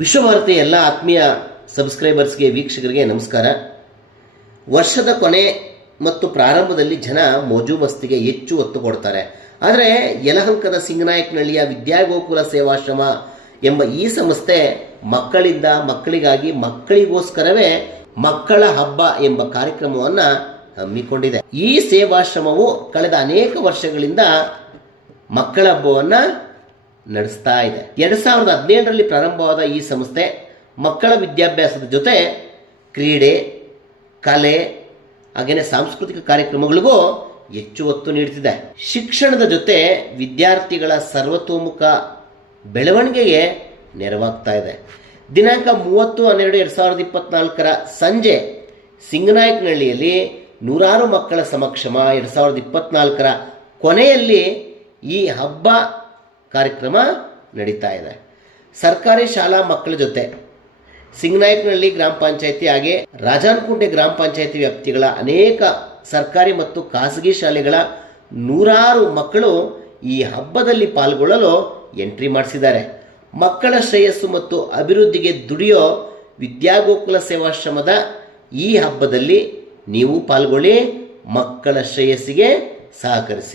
ವಿಶ್ವಭಾರತಿ ಎಲ್ಲ ಆತ್ಮೀಯ ಸಬ್ಸ್ಕ್ರೈಬರ್ಸ್ಗೆ ವೀಕ್ಷಕರಿಗೆ ನಮಸ್ಕಾರ. ವರ್ಷದ ಕೊನೆ ಮತ್ತು ಪ್ರಾರಂಭದಲ್ಲಿ ಜನ ಮೋಜು ಮಸ್ತಿಗೆ ಹೆಚ್ಚು ಒತ್ತು ಕೊಡ್ತಾರೆ. ಆದರೆ ಯಲಹಂಕದ ಸಿಂಗನಾಯಕನಹಳ್ಳಿಯ ವಿದ್ಯಾಗೋಕುಲ ಸೇವಾಶ್ರಮ ಎಂಬ ಈ ಸಂಸ್ಥೆ ಮಕ್ಕಳಿಂದ ಮಕ್ಕಳಿಗಾಗಿ ಮಕ್ಕಳಿಗೋಸ್ಕರವೇ ಮಕ್ಕಳ ಹಬ್ಬ ಎಂಬ ಕಾರ್ಯಕ್ರಮವನ್ನು ಹಮ್ಮಿಕೊಂಡಿದೆ. ಈ ಸೇವಾಶ್ರಮವು ಕಳೆದ ಅನೇಕ ವರ್ಷಗಳಿಂದ ಮಕ್ಕಳ ಹಬ್ಬವನ್ನು ನಡೆಸ್ತಾ ಇದೆ. 2017ರಲ್ಲಿ ಪ್ರಾರಂಭವಾದ ಈ ಸಂಸ್ಥೆ ಮಕ್ಕಳ ವಿದ್ಯಾಭ್ಯಾಸದ ಜೊತೆ ಕ್ರೀಡೆ, ಕಲೆ ಹಾಗೆಯೇ ಸಾಂಸ್ಕೃತಿಕ ಕಾರ್ಯಕ್ರಮಗಳಿಗೂ ಹೆಚ್ಚು ಒತ್ತು ನೀಡುತ್ತಿದೆ. ಶಿಕ್ಷಣದ ಜೊತೆ ವಿದ್ಯಾರ್ಥಿಗಳ ಸರ್ವತೋಮುಖ ಬೆಳವಣಿಗೆಗೆ ನೆರವಾಗ್ತಾ ಇದೆ. ದಿನಾಂಕ 30/12/2024 ಸಂಜೆ ಸಿಂಗನಾಯಕನಹಳ್ಳಿಯಲ್ಲಿ ನೂರಾರು ಮಕ್ಕಳ ಸಮಕ್ಷಮ 2024 ಕೊನೆಯಲ್ಲಿ ಈ ಹಬ್ಬ ಕಾರ್ಯಕ್ರಮ ನಡೀತಾ ಇದೆ. ಸರ್ಕಾರಿ ಶಾಲಾ ಮಕ್ಕಳ ಜೊತೆ ಸಿಂಗನಾಯಕನಹಳ್ಳಿ ಗ್ರಾಮ ಪಂಚಾಯಿತಿ ಹಾಗೆ ರಾಜಾನಕುಂಟೆ ಗ್ರಾಮ ಪಂಚಾಯಿತಿ ವ್ಯಾಪ್ತಿಗಳ ಅನೇಕ ಸರ್ಕಾರಿ ಮತ್ತು ಖಾಸಗಿ ಶಾಲೆಗಳ ನೂರಾರು ಮಕ್ಕಳು ಈ ಹಬ್ಬದಲ್ಲಿ ಪಾಲ್ಗೊಳ್ಳಲು ಎಂಟ್ರಿ ಮಾಡಿಸಿದ್ದಾರೆ. ಮಕ್ಕಳ ಶ್ರೇಯಸ್ಸು ಮತ್ತು ಅಭಿವೃದ್ಧಿಗೆ ದುಡಿಯೋ ವಿದ್ಯಾಗೋಕುಲ ಸೇವಾಶ್ರಮದ ಈ ಹಬ್ಬದಲ್ಲಿ ನೀವು ಪಾಲ್ಗೊಳ್ಳಿ, ಮಕ್ಕಳ ಶ್ರೇಯಸ್ಸಿಗೆ ಸಹಕರಿಸಿ.